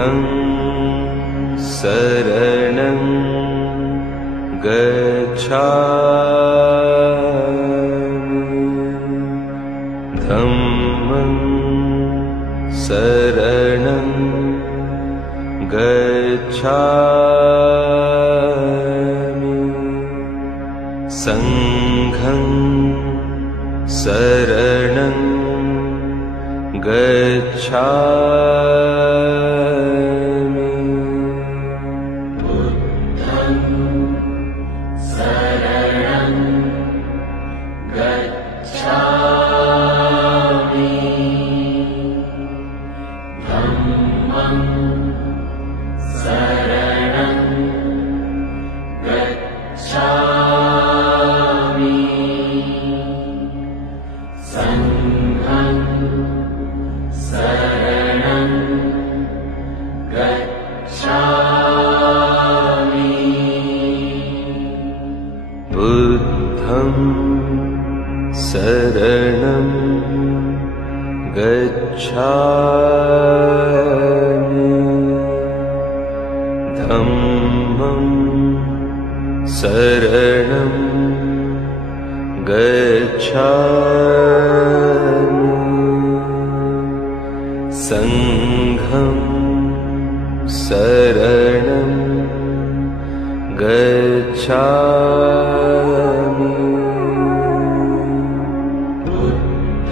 बुद्धं शरणं गच्छामि धम्मं शरणं गच्छामि संघं शरणं गच्छामि बुद्धं शरणं गच्छामि धम्मं शरणं गच्छामि संघं शरणं गच्छामि बुद्धं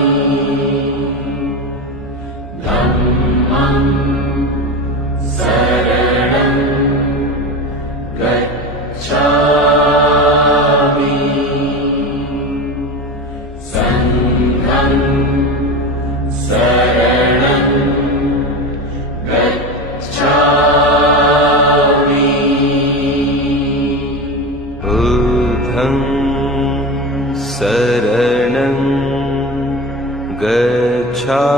शरणं गच्छामि धम्मं शरणं गच्छामि संघं शरणं गच्छामि बुद्धं शरणं गच्छामि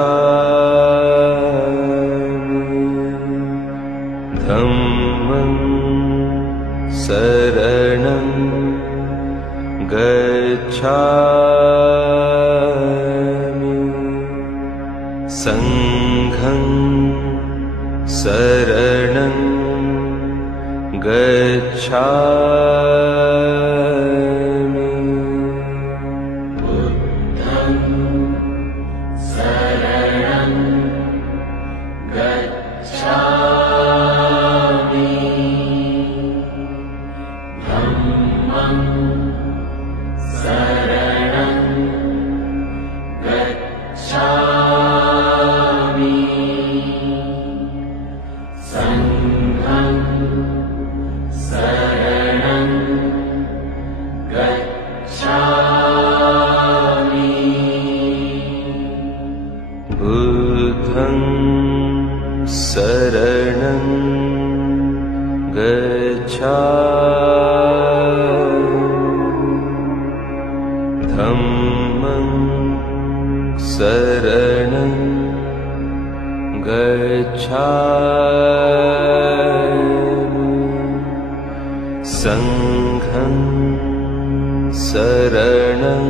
धम्मं शरणं गच्छामि संघं शरणं गच्छामि बुद्धं शरणं गच्छामि धम्मं शरणं गच्छामि संघं शरणं गच्छामि बुद्धं शरणं गच्छामि धम्मं शरणं गच्छामि संघं शरणं गच्छामि बुद्धं शरणं गच्छामि धम्मं शरणं गच्छामि संघं शरणं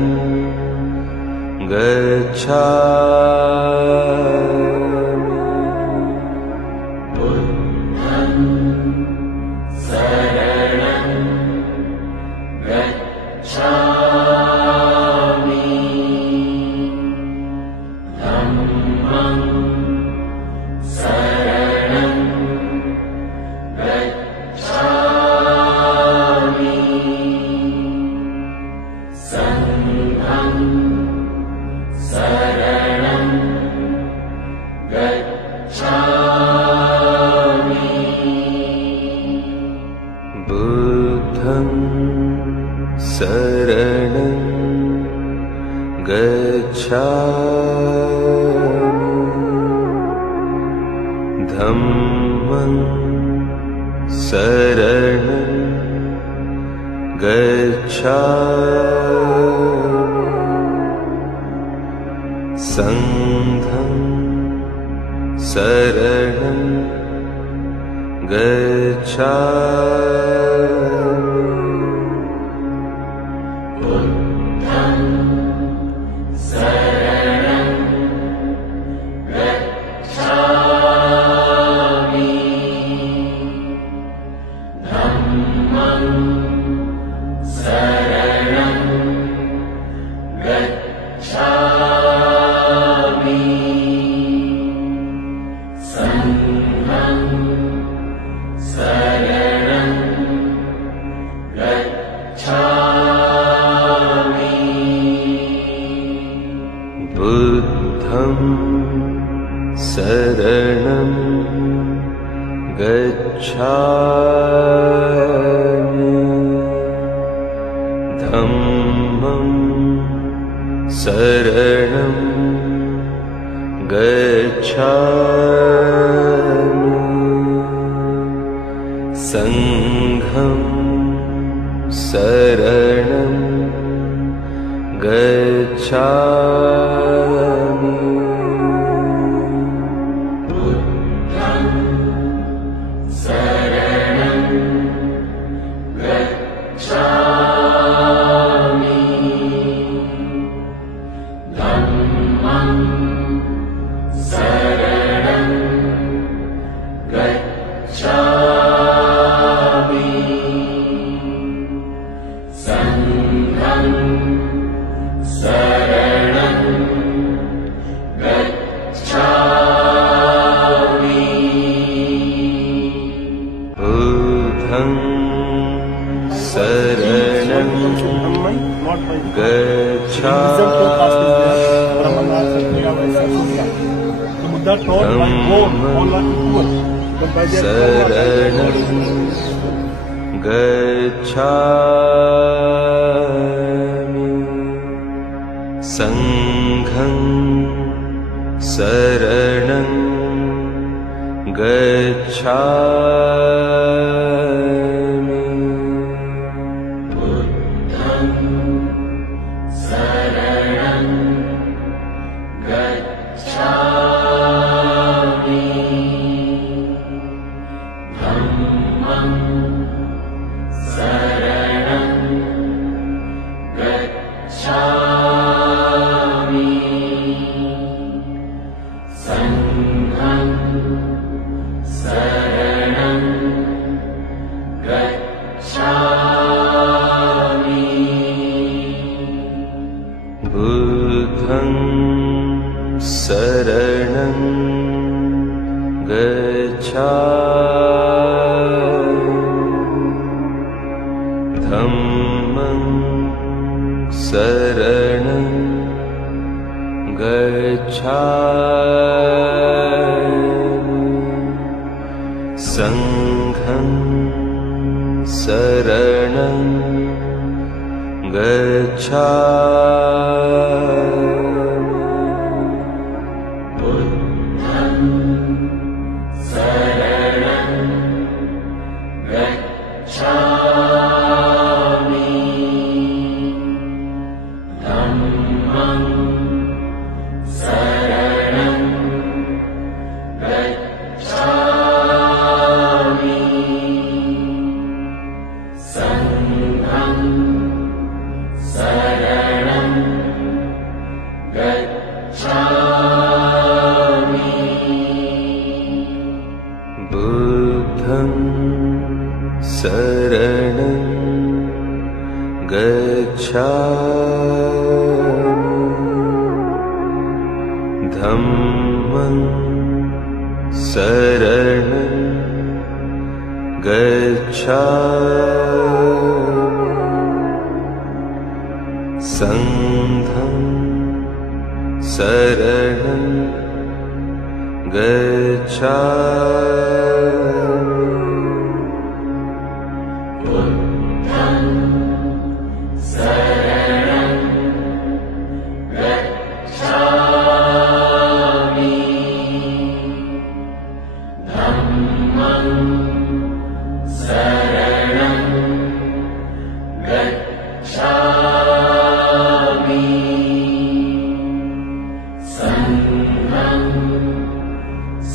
गच्छामि बुद्धं शरणं गच्छामि धम्मं शरणं गच्छामि संघं शरणं गच्छामि बुद्धं शरणं गच्छामि धम्मं शरणं गच्छामि संघं शरणं गच्छामि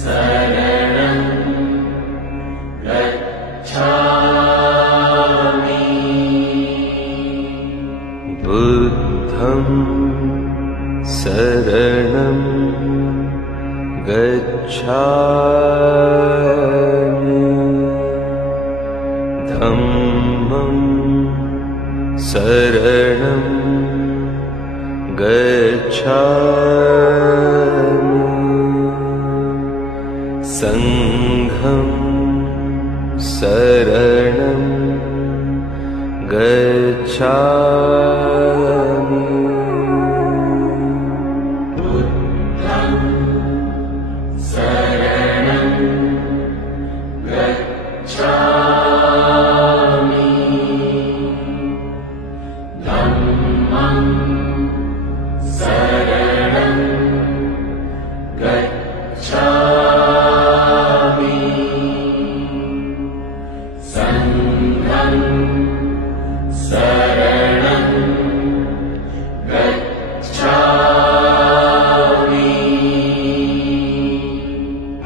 Saranam बुद्धं शरणं गच्छामि धम्मं शरणं गच्छामि संघं शरणं गच्छामि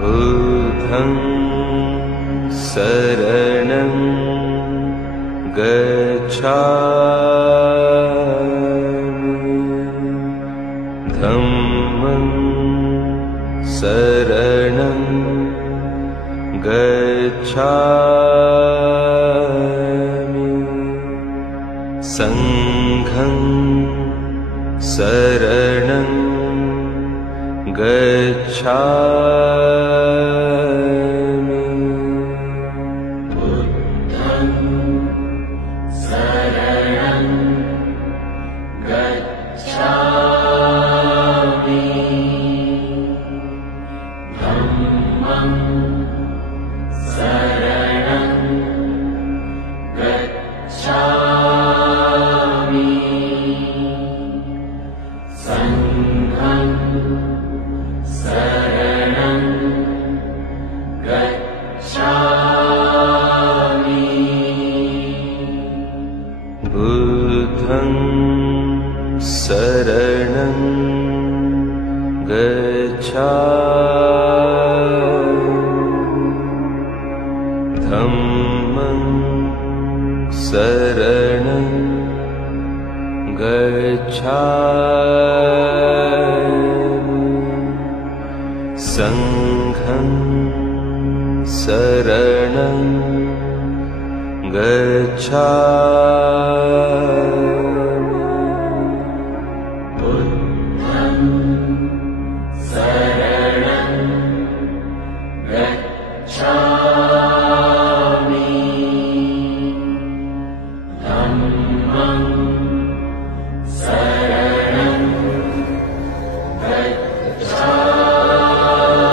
बुद्धं शरणं गच्छामि धम्मं शरणं गच्छामि संघं शरणं गच्छामि बुद्धं शरणं गच्छामि धम्मं शरणं गच्छामि संघं शरणं गच्छामि बुद्धं शरणं गच्छामि धम्मं शरणं गच्छामि संघं शरणं गच्छामि बुद्धं शरणं गच्छामि धम्मं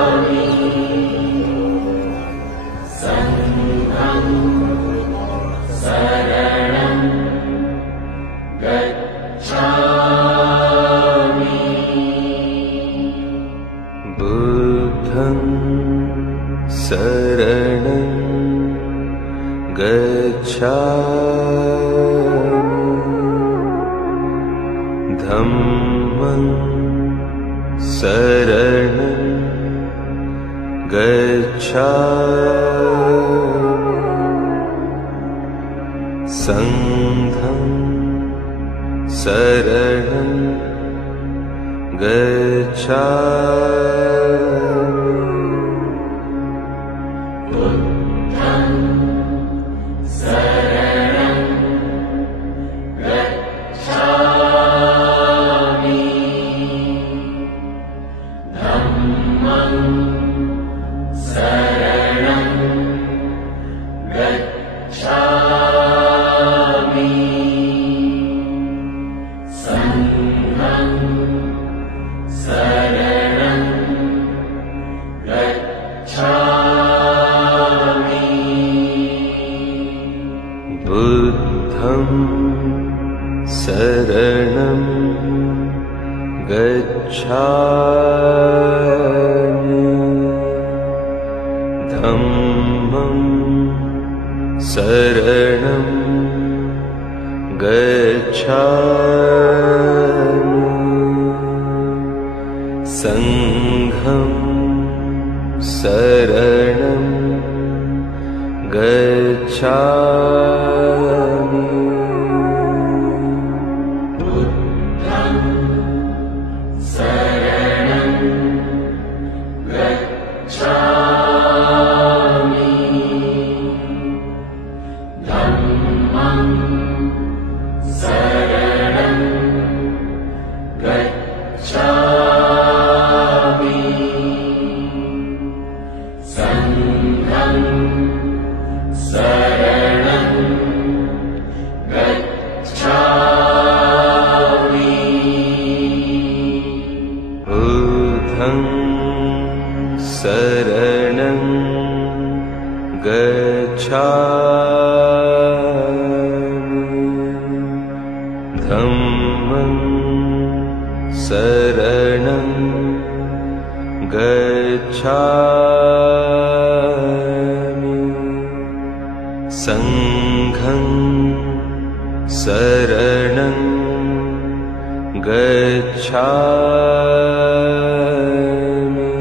शरणं गच्छामि संघं शरणं गच्छामि बुद्धं शरणं गच्छामि धम्मं शरणं गच्छामि संघं शरणं गच्छामि बुद्धं शरणं गच्छामि धम्मं शरणं गच्छामि संघं शरणं गच्छामि बुद्धं शरणं गच्छामि धम्मं शरणं गच्छामि संघं शरणं गच्छामि बुद्धं शरणं गच्छामि धम्मं शरणं गच्छामि संघं शरणं गच्छामि धम्मं शरणं गच्छामि संघं शरणं गच्छामि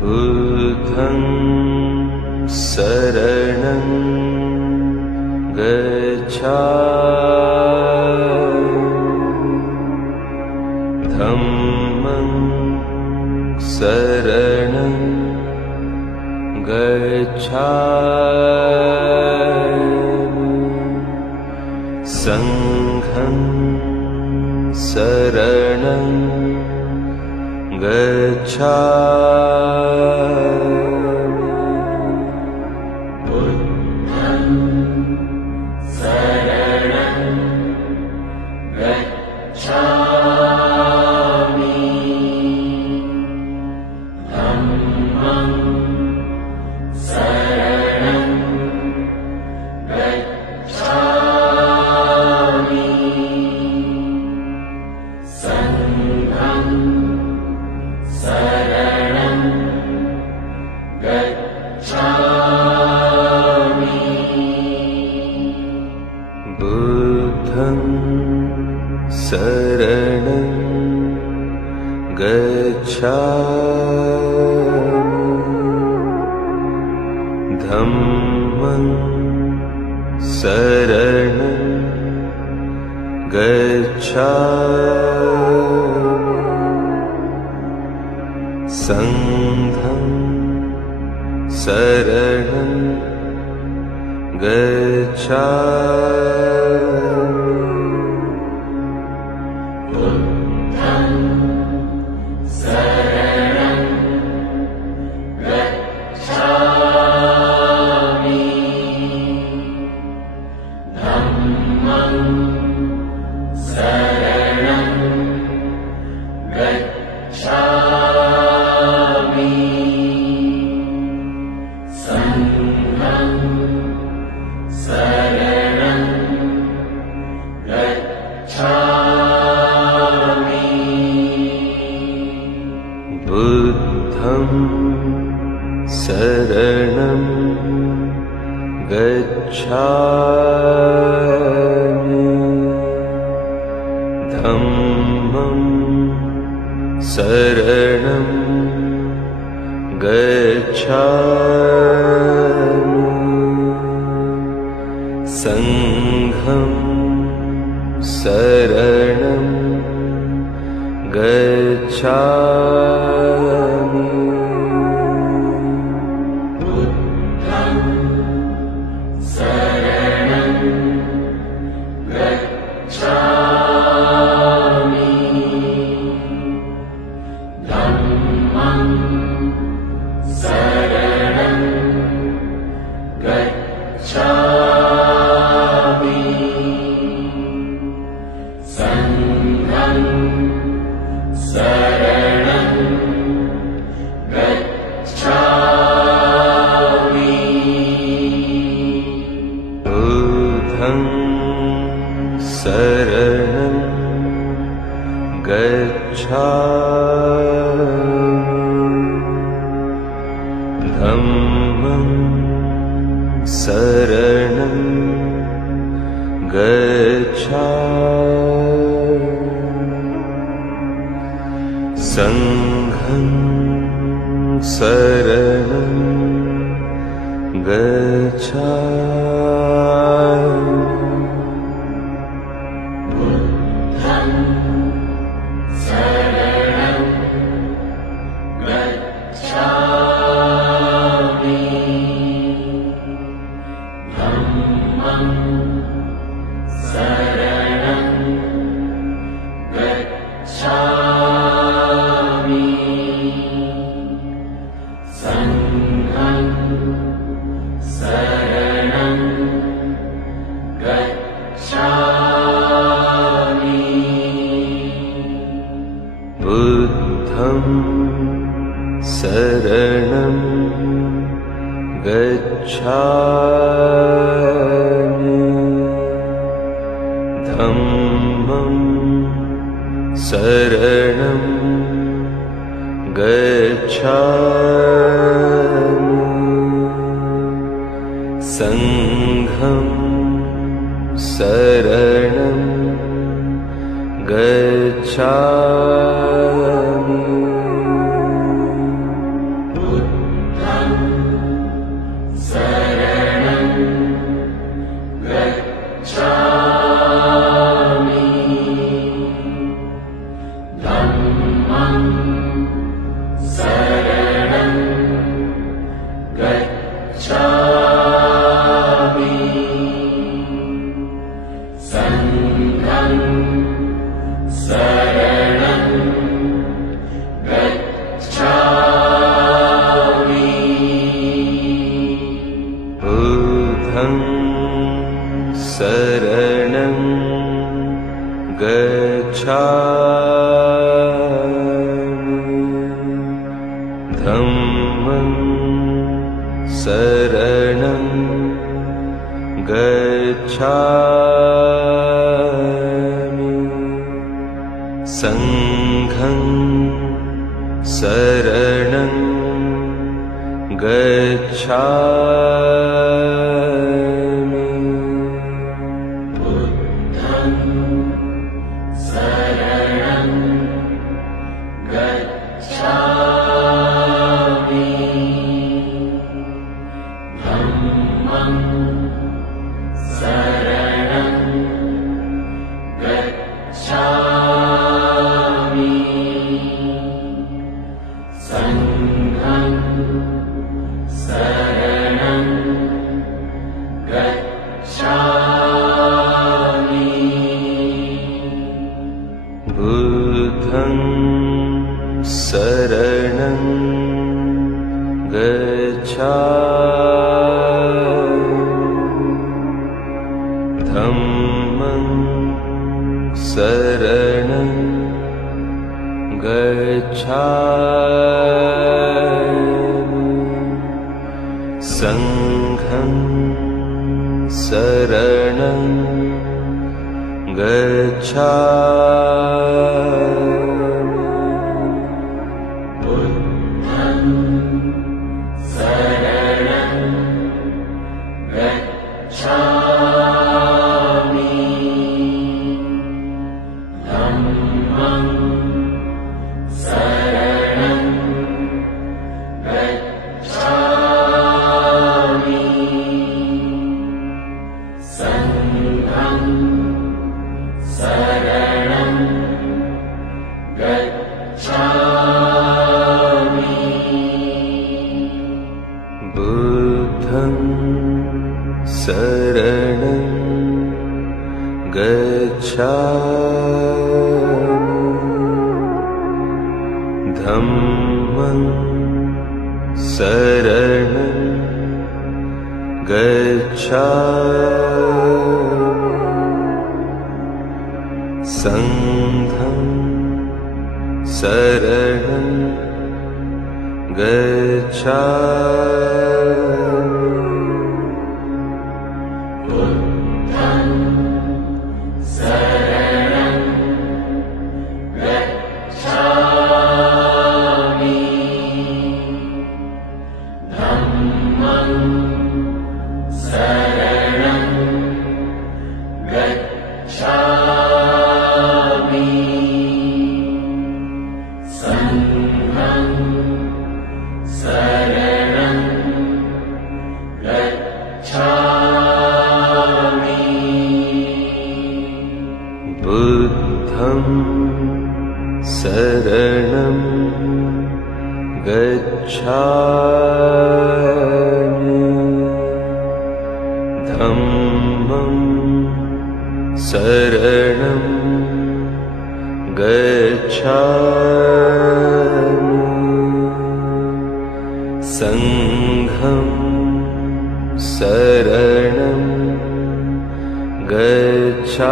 बुद्धं शरणं गच्छामि धम्मं शरणं गच्छामि संघं शरणं गच्छामि बुद्धं शरणं गच्छामि धम्मं शरणं गच्छामि संघं शरणं गच्छामि बुद्धं शरणं गच्छामि धम्मं शरणं गच्छामि संघं शरणं गच्छामि बुद्धं शरणं गच्छामि धम्मं शरणं गच्छामि संघं शरणं गच्छामि बुद्धं शरणं गच्छामि धम्मं शरणं गच्छामि संघं शरणं गच्छामि बुद्धं शरणं गच्छामि धम्मं शरणं गच्छामि संघं शरणं गच्छामि बुद्धं शरणं गच्छामि धम्मं शरणं गच्छामि संघं शरणं गच्छामि बुद्धं शरणं गच्छामि धम्मं शरणं गच्छामि संघं शरणं गच्छामि बुद्धं शरणं गच्छामि धम्मं धम्मं शरणं गच्छामि संघं शरणं गच्छामि बुद्धं शरणं गच्छामि धम्मं शरणं गच्छामि संघं शरणं गच्छामि बुद्धं शरणं गच्छामि धम्मं शरणं गच्छामि संघं शरणं गच्छामि बुद्धं शरणं गच्छामि धम्मं शरणं गच्छामि संघं शरणं गच्छामि बुद्धं शरणं गच्छामि धम्मं शरणं गच्छामि संघं शरणं गच्छामि बुद्धं शरणं गच्छामि धम्मं शरणं गच्छामि संघं शरणं गच्छामि बुद्धं शरणं गच्छामि धम्मं शरणं गच्छामि संघं शरणं गच्छामि बुद्धं शरणं गच्छामि धम्मं शरणं गच्छामि संघं शरणं गच्छामि बुद्धं शरणं गच्छामि धम्मं शरणं गच्छामि संघं शरणं गच्छामि धम्मं शरणं गच्छामि संघं शरणं गच्छामि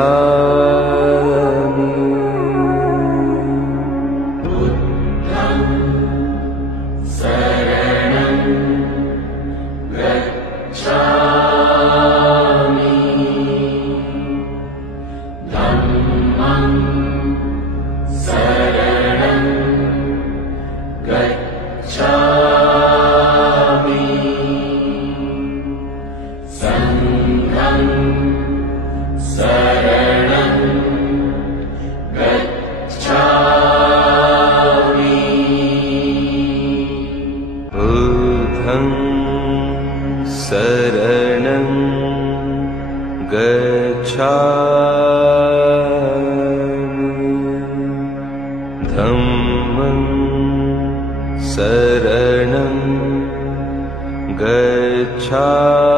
बुद्धं शरणं गच्छामि धम्मं शरणं गच्छामि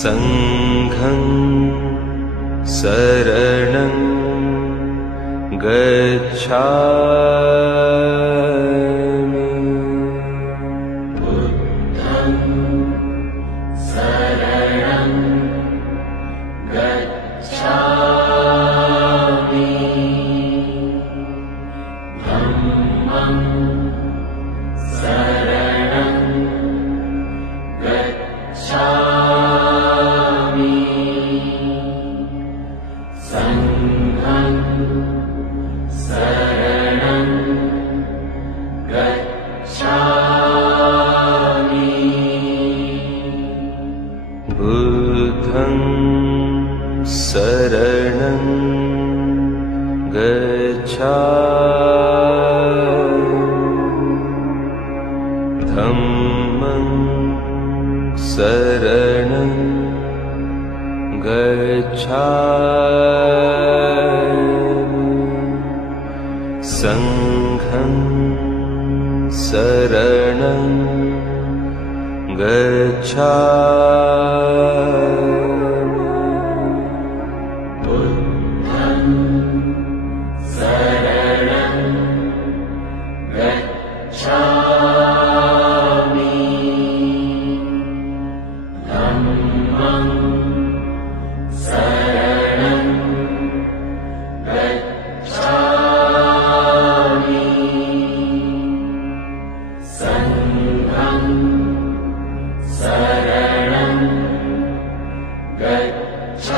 संघं शरणं गच्छामि बुद्धं शरणं गच्छामि धम्मं शरणं गच्छामि संघं शरणं गच्छामि बुद्धं शरणं गच्छामि धम्मं शरणं गच्छामि संघं शरणं गच्छामि बुद्धं शरणं गच्छामि धम्मं शरणं गच्छामि संघं शरणं गच्छामि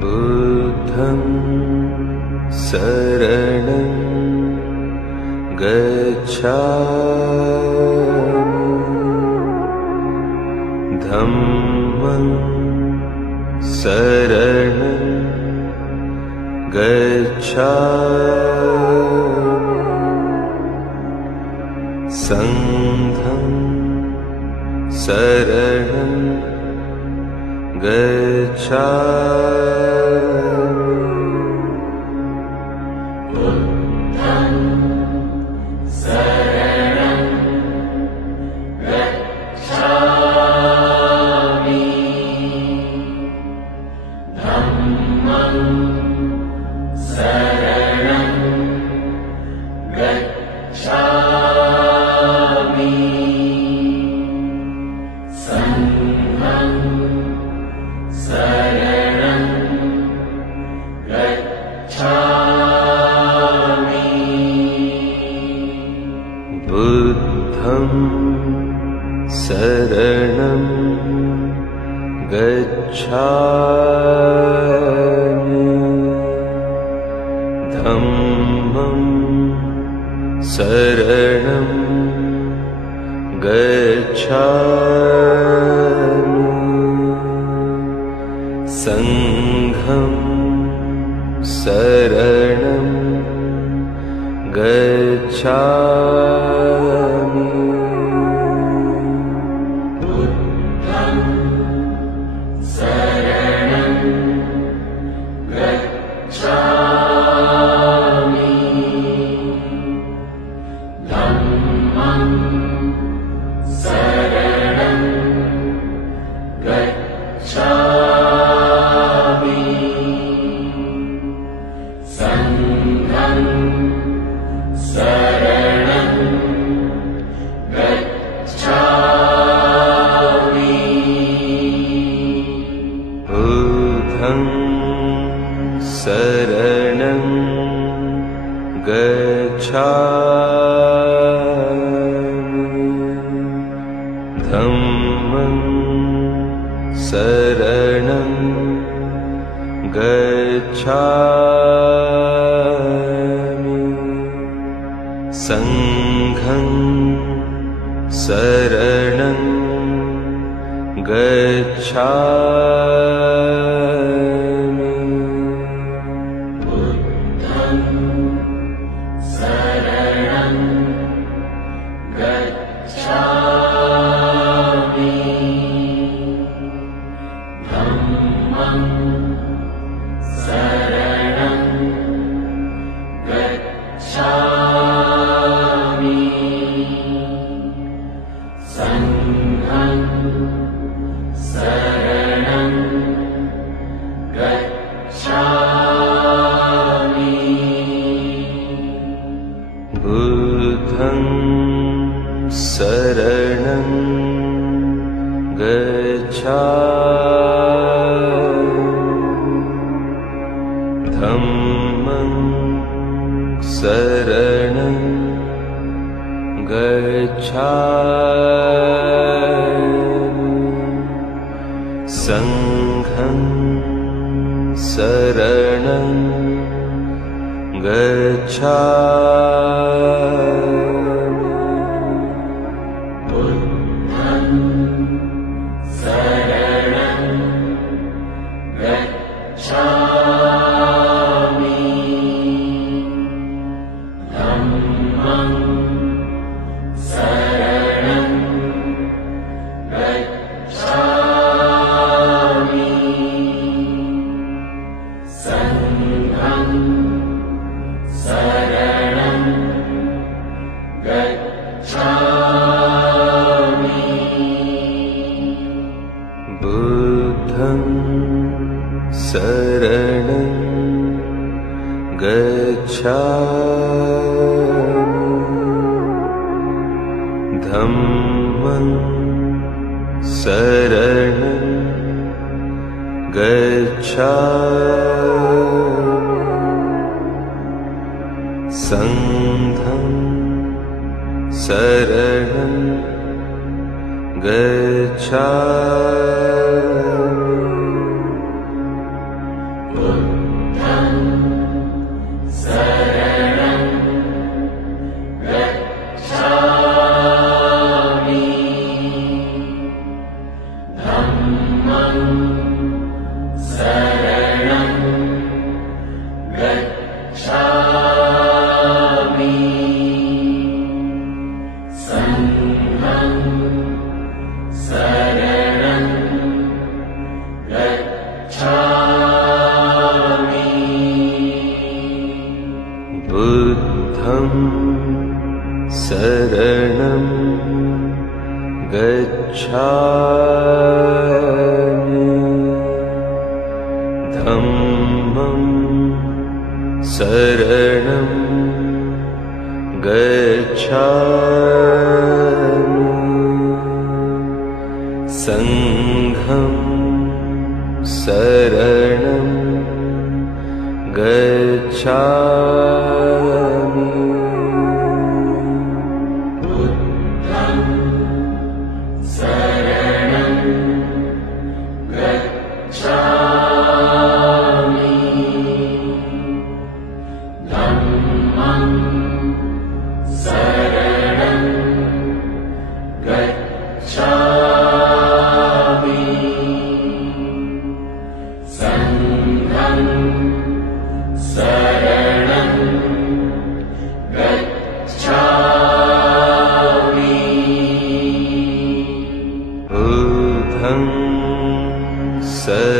बुद्धं शरणं गच्छामि धम्मं शरणं गच्छामि संघं शरणं गच्छामि बुद्धं शरणं गच्छामि धम्मं शरणं गच्छामि संघं शरणं गच्छामि बुद्धं शरणं गच्छामि धम्मं शरणं गच्छामि संघं शरणं गच्छामि बुद्धं शरणं गच्छामि धम्मं शरणं गच्छामि संघं शरणं गच्छामि बुद्धं शरणं गच्छामि धम्मं गच्छामि संघं शरणं गच्छामि बुद्धं शरणं गच्छामि धम्मं शरणं गच्छामि संघं शरणं गच्छामि बुद्धं शरणं गच्छामि धम्मं शरणं गच्छामि संघं शरणं गच्छामि बुद्धं शरणं गच्छामि धम्मं शरणं गच्छामि संघं शरणं गच्छामि बुद्धं शरणं गच्छामि धम्मं शरणं गच्छामि संघं शरणं गच्छामि बुद्धं शरणं गच्छामि धम्मं शरणं गच्छामि संघं शरणं गच्छामि बुद्धं शरणं गच्छामि धम्मं शरणं गच्छामि संघं शरणं गच्छामि बुद्धं शरणं गच्छामि धम्मं शरणं गच्छामि संघं शरणं गच्छामि बुद्धं शरणं